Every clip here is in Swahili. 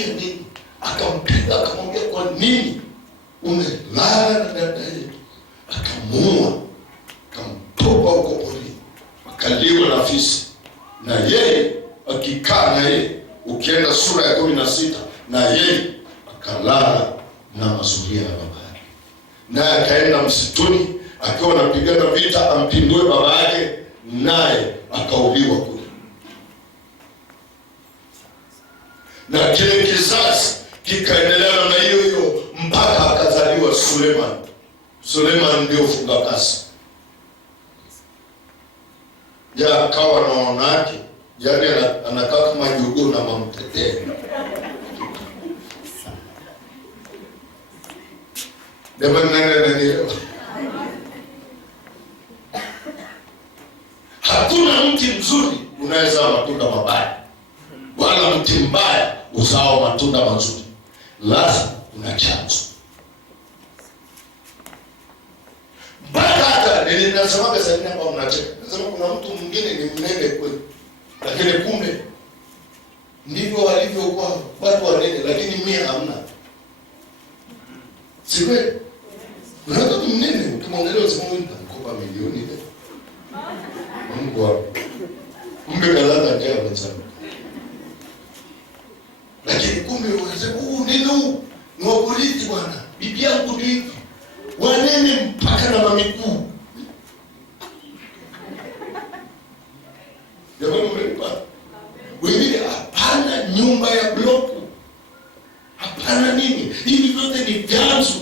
unalia nini? Akampiga akamwambia, kwa nini umelala na dada yetu? Akamuua, akamtupa huko porini, akaliwa na fisi. Na yeye akikaa na yeye, ukienda sura ya 16, na yeye akalala na mazuria ya baba yake. Naye akaenda msituni akiwa anapigana vita ampindue baba yake, naye akauliwa kule. Na kile kizazi kikaendelea na hiyo hiyo mpaka akazaliwa Suleiman. Suleiman ndio funga kasi. Ya akawa na wanawake, yaani anakaa kama jogoo na mamtetee. Hakuna mti mzuri unaweza matunda mabaya, wala mti mbaya uzao matunda mazuri. Lazima kuna chanzo. Mpaka hata nilinasemaga sasa hapa mnacheka. Nasema kuna mtu mwingine ni mnene kweli, lakini kumbe ndivyo walivyokuwa watu wanene, lakini mimi hamna. Si kweli? Unaweza tu mnene ukimwangalia useme mkopa milioni ile. Mungu wangu. Kumbe kalala njaa mchana. Lakini kumbe unasema neno ni wa polisi bwana. Bibi yangu ni hivi. Wanene mpaka na mamikuu. Jamani mmepata? Wengine hapana nyumba ya bloku. Hapana nini? Hivi vyote ni vyanzo.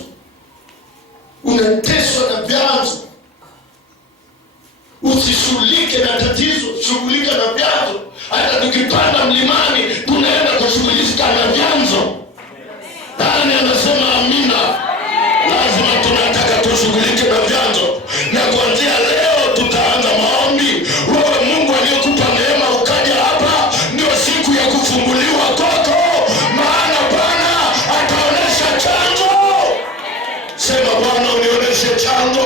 Unateswa na vyanzo. Usishughulike na tatizo, shughulika na vyanzo. Hata tukipanda mlimani tunaenda kushughulika na vyanzo. Nani anasema amina? Lazima tunataka tushughulike na vyanzo. Na kuanzia leo tutaanza maombi. Wewe Mungu aliyekupa neema ukaja hapa, ndio siku ya kufunguliwa kwako. Maana Bwana ataonesha chanzo. Sema Bwana unionyeshe chanzo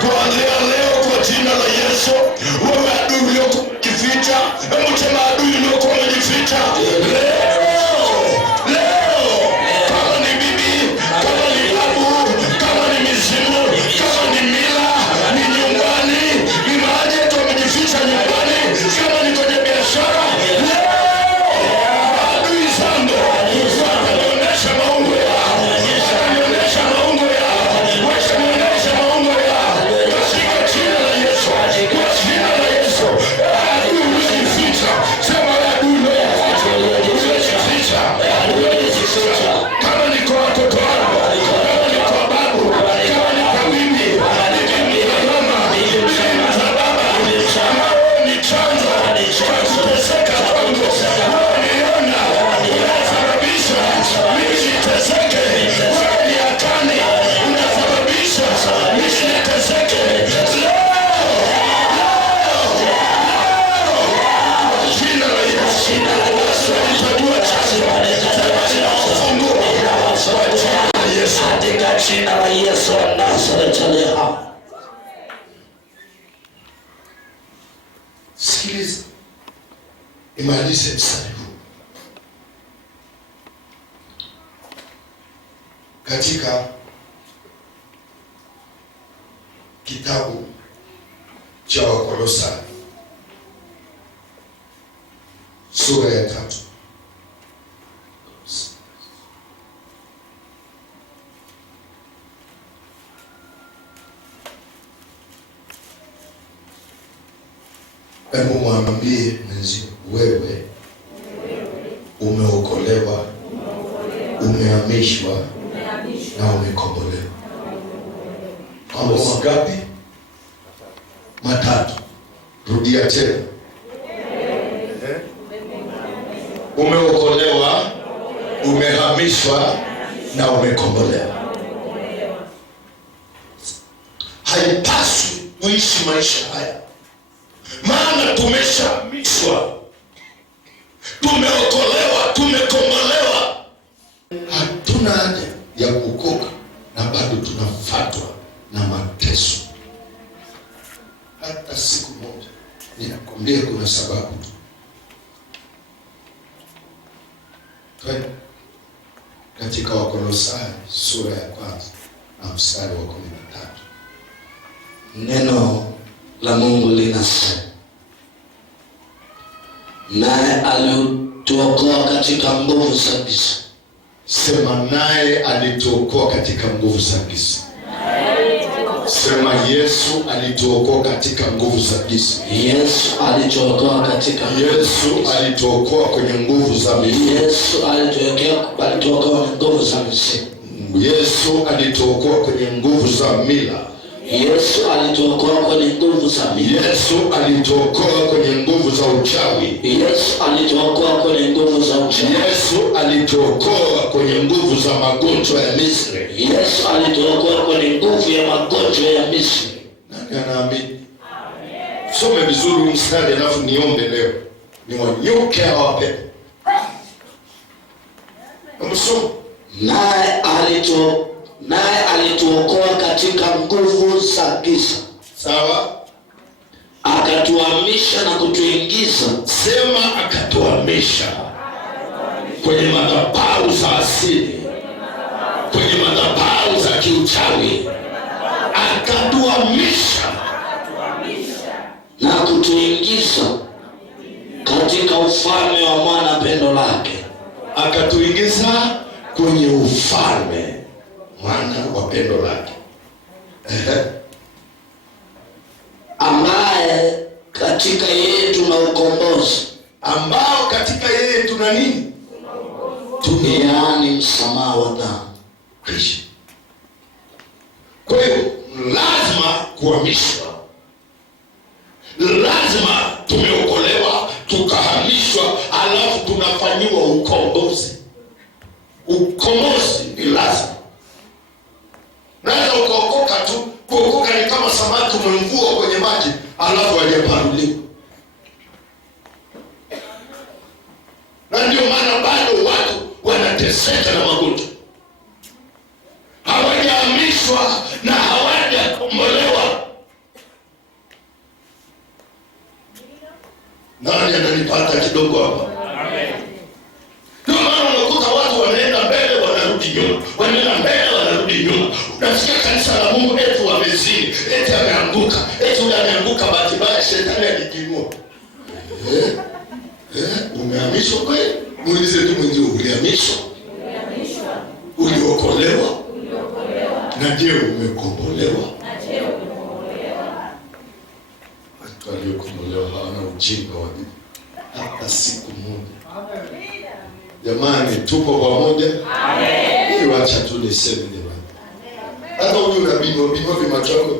kuanzia leo kwa jina la Yesu. Wewe adui uliokujificha, hebu sema adui uliokuwa umejificha. Leo kama ni bibi, kama ni babu, kama ni mizimu, kama ni mila, ni nyumbani, ni mahali yetu wamejificha nyumbani, kama ni kwenye biashara, leo adui zangu wanaonyesha maungo yao, wanaonyesha maungo yao, wanaonyesha maungo yao katika jina la Yesu, kwa jina la Yesu. Adui ulijificha, sema adui ulijificha, kama ni kwa watoto wangu, kama ni kwa babu, kama ni kwa bibi, ni mama, ni baba, ni chanzo cha kuteseka kwangu. Niona unasababisha mimi niteseke. Wewe ni hatari, unasababisha mimi niteseke. Jina la Yesu, utajua chanzo. Katika jina la Yesu wa Nazareti. Sikiliza, imalize mstari huu katika kitabu cha Wakolosai sura ya 3. Hebu mwambie mwenzio, wewe umeokolewa, umehamishwa na umekombolewa. Mambo mangapi? Matatu. Rudia tena. Umeokolewa, umehamishwa na umekombolewa. Haipaswi kuishi maisha haya, maana tumeshahamishwa, tumeokolewa, tumekombolewa. Hatuna haja ya kuokoka na bado tunafuatwa na mateso. Hata siku moja, ninakwambia kuna sababu tu. katika Wakolosai sura ya 1 na mstari wa 13. Neno la Mungu linasema, naye alituokoa katika nguvu za giza. Sema, naye alituokoa katika nguvu za giza. Sema, Yesu alituokoa katika nguvu za giza. Yesu alituokoa katika Yesu alituokoa kwenye nguvu za giza. Yesu alituokoa kwenye nguvu za giza. Yesu alituokoa kwenye nguvu za mila. Yesu alituokoa kwenye nguvu za mila. Yesu alituokoa kwenye nguvu za uchawi. Yesu alituokoa kwenye nguvu za uchawi. Yesu alituokoa kwenye nguvu za magonjwa ya Misri. Yesu alituokoa kwenye nguvu ya magonjwa ya Misri. Nani anaamini? Amen. Some vizuri mstari alafu niombe leo. Niwanyuke hawa pepo. Msomo. Naye alituokoa katika nguvu za giza. Sawa? Akatuhamisha na kutuingiza. Sema, akatuhamisha kwenye madhabahu za asili, kwenye madhabahu za kiuchawi. Akatuhamisha na kutuingiza katika ufalme wa mwana pendo lake. Akatuingiza kwenye ufalme mwana wa pendo lake. Ambaye katika yeye tuna ukombozi. Ambao katika yeye tuna nini? Yaani msamaha wa dhambi. Kwa hiyo lazima kuhamishwa. Lazima tumeokolewa, tukahamishwa, alafu tunafanyiwa ukombozi. Ukombozi ni lazima. Naweza ukaokoka tu. Kuokoka ni kama samaki umemvua kwenye maji alafu hajaparuliwa. Na ndio maana bado watu wanateseka na magonjwa. Hawajahamishwa na hawajakombolewa. Nani ananipata kidogo hapa? Amen. Ndio maana unakuta watu wanaenda mbele wanarudi nyuma. Wanaenda mbele wanarudi nyuma. Unasikia kanisa la Mungu eti wamezini, eti ameanguka, eti ule ameanguka bahati mbaya shetani alijinua. Umehamishwa kweli? Muulize tu mwenzio, ulihamishwa? Uliokolewa? Na je, umekombolewa? Watu waliokombolewa hawana ujinga wa dini hata siku moja. Jamani, tuko pamoja? Amen. Wacha tu niseme jamani. Hata huyu unabinwa vimachako.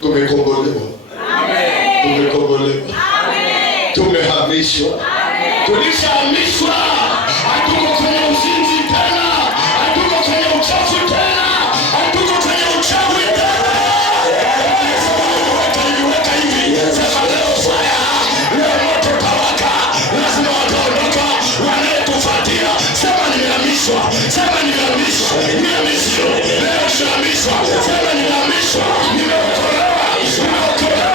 Tumekombolewa. Amen. Tumekombolewa. Amen. Tumehamishwa. Amen. Tulishahamishwa. Hatuko kwenye uzinzi tena. Hatuko kwenye uchafu tena. Hatuko kwenye uchawi tena. Weka hivi. Sema leo fire. Leo moto tawaka. Lazima wataondoka wanayetufuatia. Sema nimehamishwa. Sema nimehamishwa. Nimehamishwa. Leo nimehamishwa. Sema nimehamishwa. Nimeokolewa.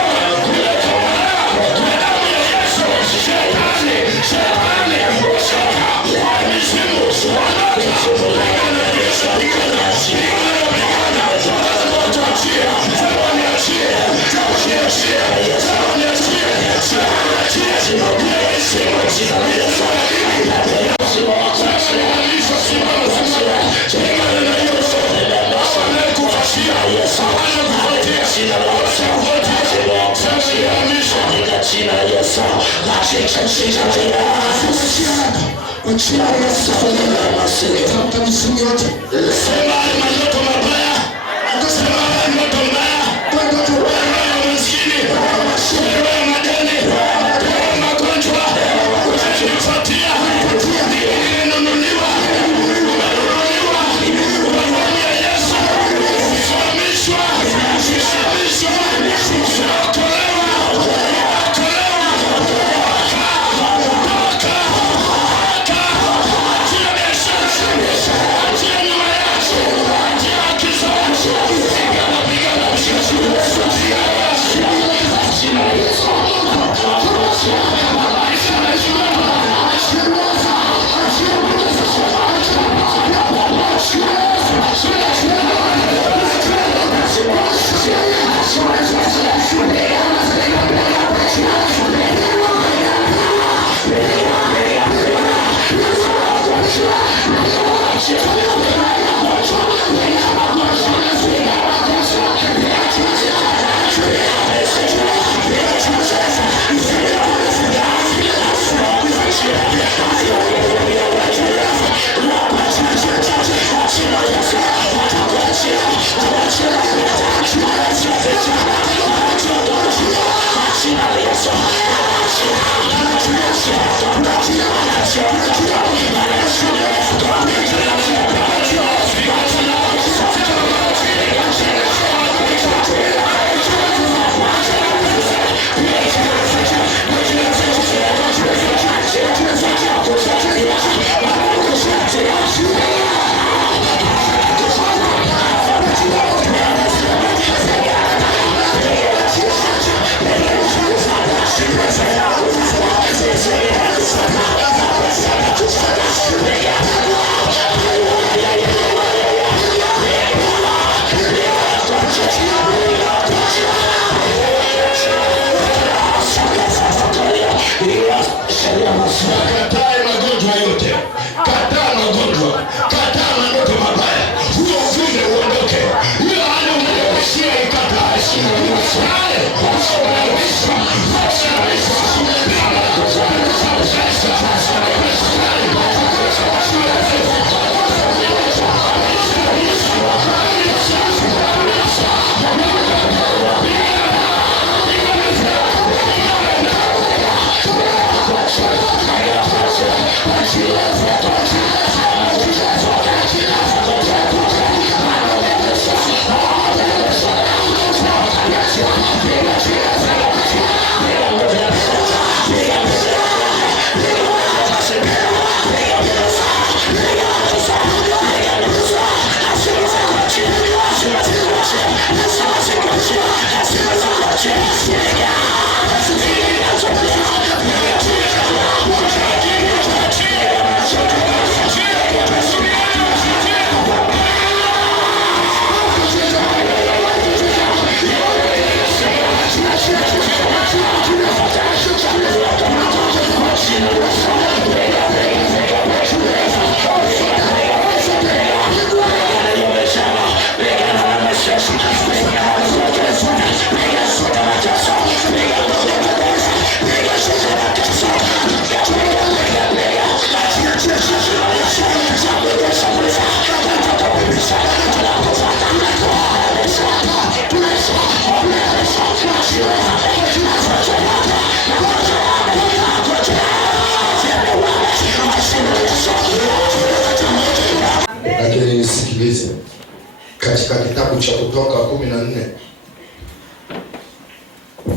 Katika kitabu cha Kutoka 14,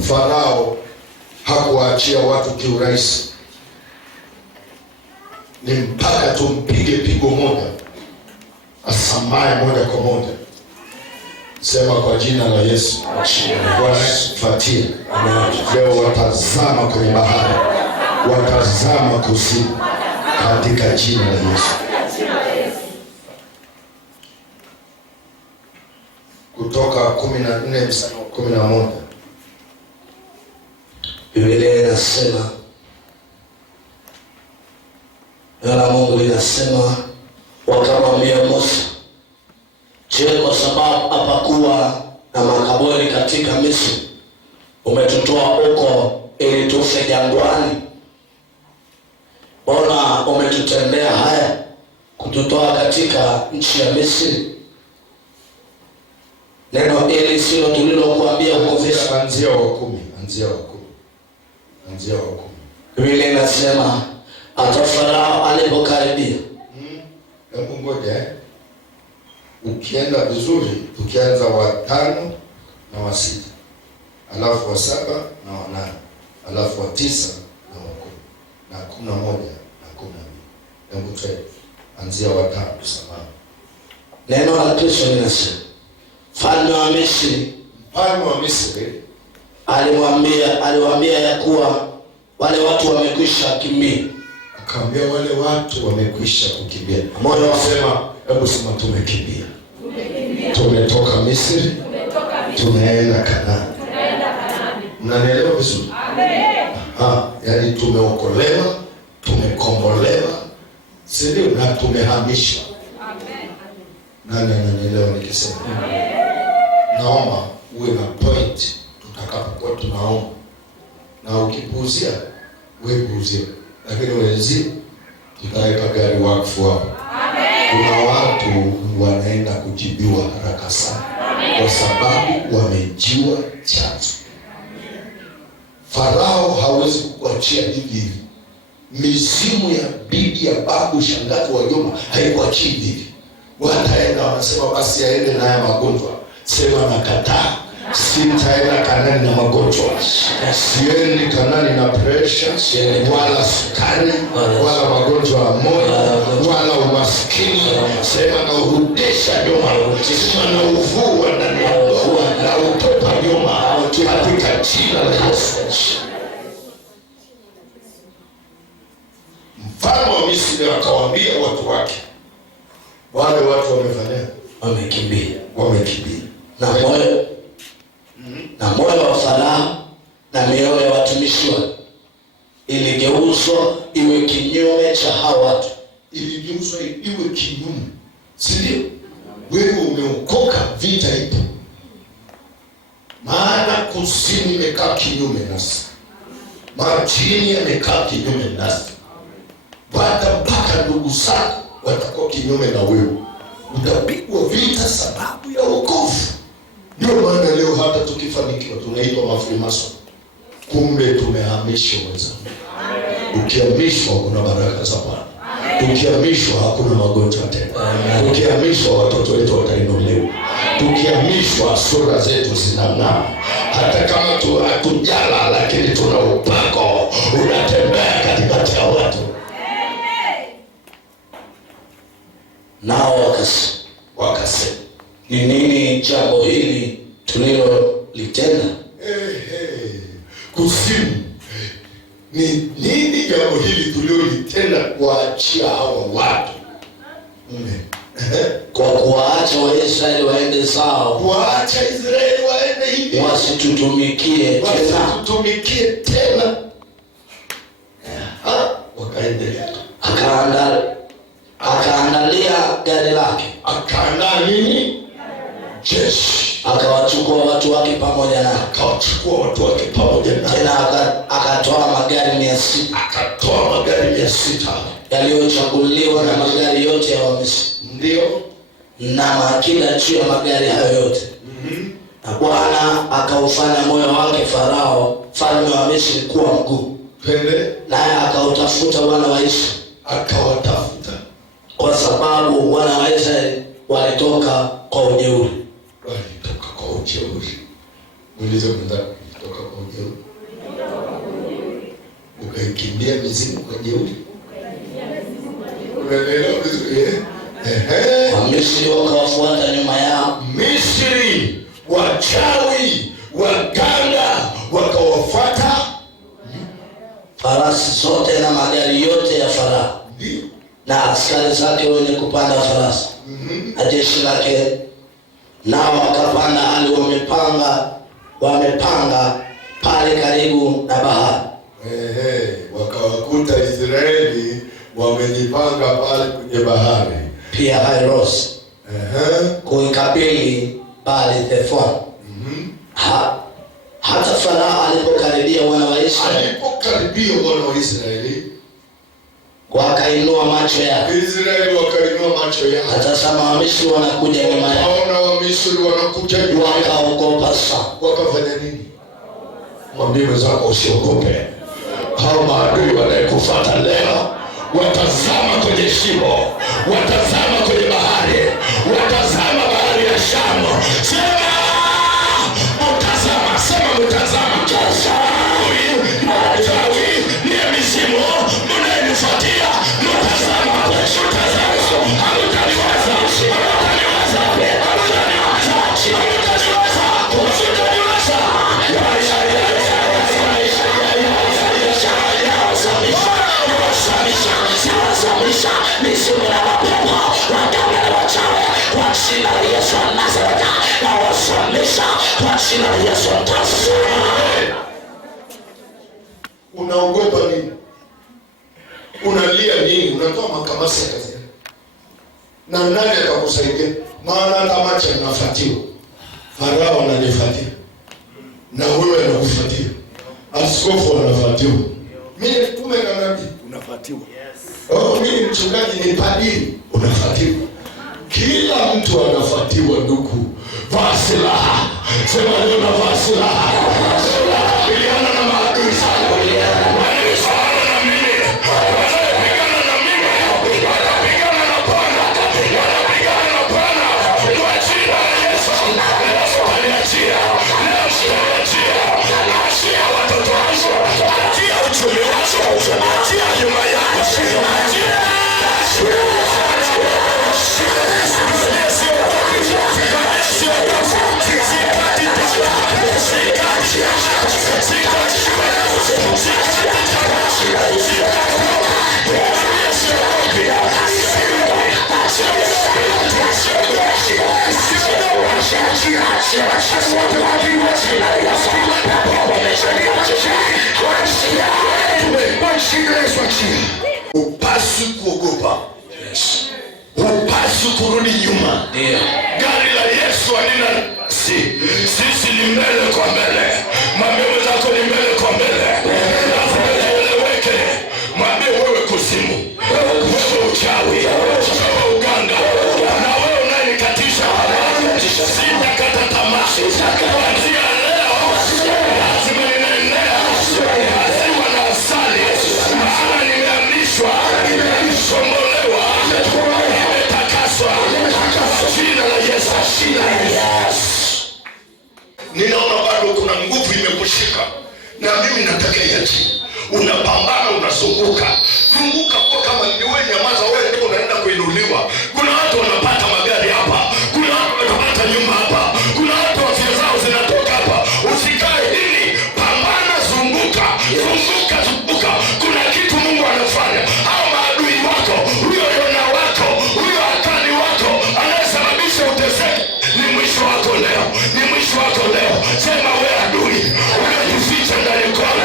Farao hakuwaachia watu kiurahisi. Ni mpaka tumpige pigo moja, asambaye moja kwa moja. Sema kwa jina la Yesu. Wanafuatia leo, watazama kwenye bahari, watazama kuzimu, katika jina la Yesu. Kutoka 14 mstari wa 11, Biblia inasema, neno la Mungu linasema, wakamwambia Musa, je, kwa sababu hapakuwa na makaburi katika Misri umetutoa huko ili tufe jangwani? Mbona umetutendea haya kututoa katika nchi ya Misri? Neno hili silo tulilokuambia huko Misri. Anzia wa 10. Biblia inasema, hata Farao alipokaribia. Hebu ngoja, ukienda vizuri, tukianza wa 5 na wa 6, alafu wa 7 na wa 8, alafu wa 9 na wa 10 na 11 na 12. Hebu tuwe anzia wa 5 tusamani. Neno la Kristo linasema, mfalme wa Misri aliwaambia ya kuwa wale watu wamekwisha kimbia. Akaambia wale watu wamekwisha kukimbia. Moyo wasema, hebu sema tumekimbia. Tumetoka Misri, tunaenda Kanaani. Mnanielewa vizuri? Amen. Yaani tumeokolewa, tumekombolewa, si ndio? Na tumehamishwa. Amen. Nani ananielewa nikisema? Amen. Naomba uwe na point tutakapokuwa tunaomba. Na ukipuuzia, wewe puuzia. Lakini wenzio tutaweka gari wakfu hapo. Amen. Kuna watu wanaenda kujibiwa haraka sana. Amen. Kwa sababu wamejua chanzo. Farao hawezi kukuachia hivi. Mizimu ya bibi, ya babu, shangazi, wajomba haikuachii hivi. Wataenda wanasema basi aende na haya magonjwa. Sema nakataa. Sitaenda Kanaani na magonjwa. Siendi Kanaani na pressure, wala sukari, wala magonjwa ya moyo, wala umaskini. Sema na urudisha nyuma. Sema na uvua ndani yako, na utopa nyuma, katika jina la Yesu. Mfalme wa Misri akawaambia watu wake, wale watu wamefanya, wamekimbia. Na moyo wa Farao na mioyo ya watumishi wake iligeuzwa iwe kinyume cha hao watu. Iligeuzwa iwe kinyume. Si ndio? Wewe umeokoka, vita ipo. Maana kusini imekaa kinyume nasi. Majini yamekaa kinyume nasi. Baada mpaka ndugu zako watakuwa kinyume na wewe. Utapigwa vita sababu ya wokovu. Ndio maana leo hata tukifanikiwa tunaitwa mafrimason. Kumbe tumehamishwa wenzangu. Ukihamishwa kuna baraka za Bwana. Tukihamishwa hakuna magonjwa tena. Tukihamishwa watoto wetu watainuliwa. Tukihamishwa sura zetu zinang'aa. Hata kama hatujala, lakini tuna upako unatembea katikati ya watu. Nao wakasema, ni nini jambo hili tulilolitenda? Kuzimu, ni nini jambo hili tulilolitenda kuachia hawa watu? Kwa kuwaacha Waisraeli waende zao. Kuacha Israeli waende hivi. Wasitutumikie tena. Wakaendelea. Akaandalia gari lake. Akaandaa nini? Jeshi. Akawachukua watu wake pamoja naye. Tena akatoa magari 600. Yaliyochaguliwa na magari yote ya Wamisri. Ndio. Na maakida juu ya magari hayo yote. Na Bwana akaufanya moyo wake Farao, mfalme wa Misri, kuwa mgumu. Naye akautafuta wana wa Israeli. Akawatafuta. Kwa sababu wana wa Israeli walitoka kwa ujeuri. Muulize mwenzako, kutoka kwa ujeuri ukaikimbia mizimu kwa jeuri. Unaelewa vizuri? Wamisri wakawafuata nyuma yao. Misri, wachawi, waganga wakawafuata. Farasi zote na magari yote ya Farao na askari zake wenye kupanda farasi na jeshi lake, nao wakapanda hali wamepanga pale karibu na bahari. Wakawakuta Israeli wamejipanga pale kwenye bahari. Pia Hairos kuikabili pale Thefon. Hata Farao alipokaribia wana wa Israeli, wakainua macho yao. Israeli wakainua macho yao. Tazama, Wamisri wanakuja nyuma yao. Waona Wamisri wanakuja nyuma yao. Wakaogopa sana. Wakafanya nini? Mwambie mwenzako usiogope. Hao maadui wanaekufuata leo, watazama kwenye shimo, watazama kwenye bahari, watazama bahari ya Shamu. Sema utazama, sema utazama. Maadui ni mizimu mnayenifuatia, mtazama, misimu na mapepo, waganga na wachawi, kwa jina la Yesu wa Nazareti, na wasamisha kwa jina la Yesu wa Nazareti. Unaogopa nini? Unalia nini? Unatoa makamasi kazi. Na nani atakusaidia? Maana hata macho yanafuatiwa. Farao ananifuatia. Na wewe unakufuatia. Askofu anafuatiwa. Mimi mtume na nabii unafuatiwa. Mimi mchungaji ni padri unafuatiwa. Kila mtu anafuatiwa ndugu. Vaa silaha. Sema leo na vaa silaha. Pigana na maadui zako. Wanapigana na mimi. Wanapigana na mimi. Wanapigana na Bwana. Wanapigana na Bwana. Kwa jina la Yesu. Aliachia. Achia watoto wako. Achia uchumi wako. Achia nyuma yako. Upaswi kuogopa. Upaswi kurudi nyuma. Gari la Yesu halina sisi ni mbele kwa mbele. Mwambie mwenzako ni mbele kwa mbele. Lazima eleweke. Mwambie wewe kuzimu, wewe uchawi, wewe uganga, na wewe unanikatisha. Sitakata tamaa. Kuanzia leo lazima ninaendelea. Lazima na asali. Maana nimeamrishwa, nimekombolewa, nimetakaswa. Jina la Yesu. Ninaona bado kuna nguvu imekushika. Na mimi nataka iache. Unapambana, unazunguka. Zunguka kwa kama ni wewe, nyamaza, wewe ndio unaenda kuinuliwa. Kuna watu wanapata magari hapa. Kuna watu wanapata nyumba hapa. Kuna watu afya zao zinatoka hapa. Usikae hili. Pambana, zunguka. Zunguka, zunguka. Kuna kitu Mungu anafanya. Hao maadui wako, huyo Yona wako, huyo Akani wako, anayesababisha uteseke, ni mwisho wako leo. Ni mwisho wako leo. Sema wewe adui, unajificha ndani kwako.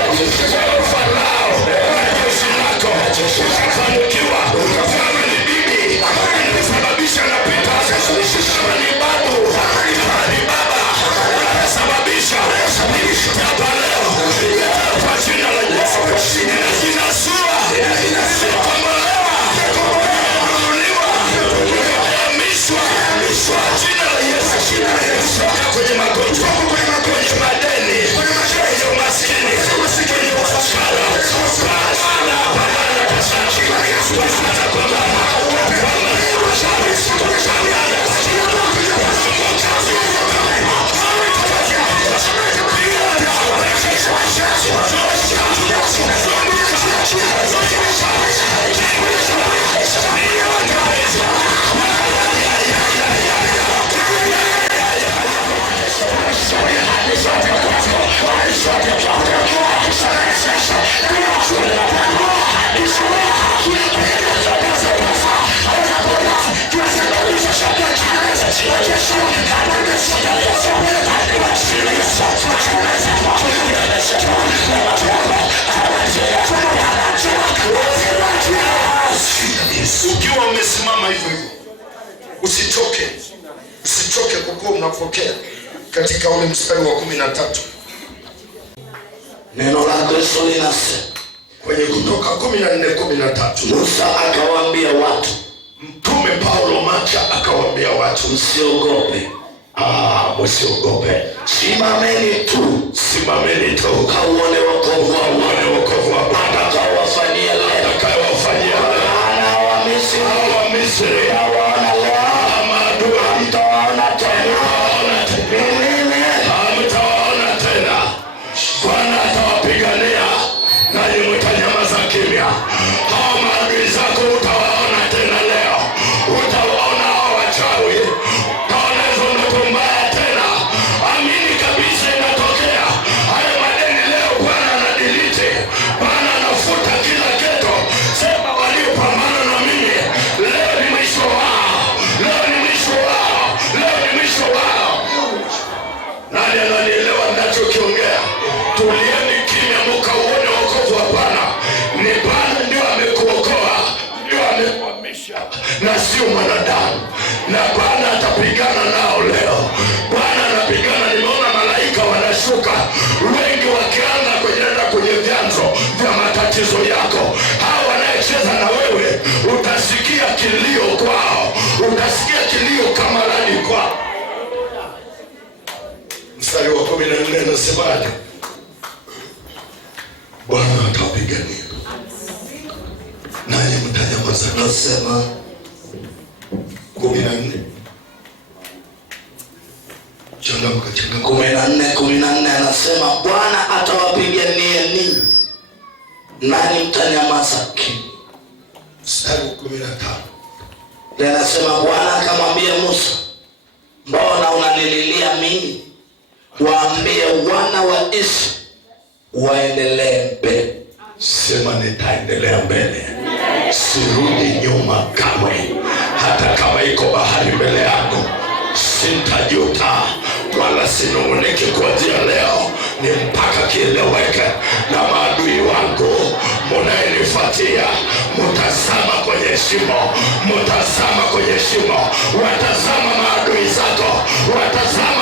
Wewe Farao, jeshi lako, ukafanikiwa. Kama ni bibi, anayesababisha napita. Kama ni babu, kama ni baba, anayesababisha hapa leo. Kwa jina la Yesu, ninajinasua, ninakombolewa, ninanunuliwa, ninahamishwa. Kwa jina la Yesu, kwenye magonjwa, kwenye madeni, kwenye umaskini, kwenye ufukara. Pambana. umesimama hivyo hivyo. Usichoke. Usichoke kukuwa unapokea. Katika ule mstari wa 13. Neno la Yesu linasema kwenye Kutoka 14:13. Musa akawaambia watu, Mtume Paulo Macha akawaambia watu, msiogope. Msiogope. Simameni tu. Simameni tu. Kauone wokovu wa Bwana atakayowafanyia leo. Maana Wamisri hawaona leo, hamtawaona tena milele. Hamtawaona tena. Bwana atawapigania nanyi mtanyamaza kimya. Hao maadui zako utawaona tena leo. Utawaona hao wachawi. Utaona hizo ndoto mbaya tena. Amini kabisa inatokea. Hayo madeni leo Bwana anadelete. Bwana anafuta kila keto. Sema waliopambana na mimi, leo ni mwisho wao. Leo ni mwisho wao. Leo ni mwisho wao. Nani ananielewa ninachokiongea? Tulieni kimya mkauone wokovu wa Bwana. Ni Bwana ndio amekuokoa, ndio amekuhamisha, na sio mwanadamu. Na Bwana atapigana nao leo. Bwana anapigana. Nimeona malaika wanashuka wengi wakianza kwenye vyanzo vya matatizo yako. Hao wanayecheza na wewe, utasikia kilio kwao. Utasikia kilio kama radi kwao. Mstari wa 14 unasemaje? Bwana atawapigania nanyi mtanyamaza. Nasema 14. Changamka. 14 anasema Bwana atawapigania ninyi nanyi mtanyamaza kimya. Mstari wa 15 anasema Bwana akamwambia Musa, mbona unanililia mimi? Waambie wana wa Israeli waendelee mbele. Sema nitaendelea mbele. Sirudi nyuma kamwe. Hata kama iko bahari mbele yako, sintajuta wala sinung'uniki kuanzia leo. Ni mpaka kieleweke na maadui wangu. Munayenifuatia mutazama kwenye shimo. Mutazama kwenye shimo. Watazama maadui zako. Watazama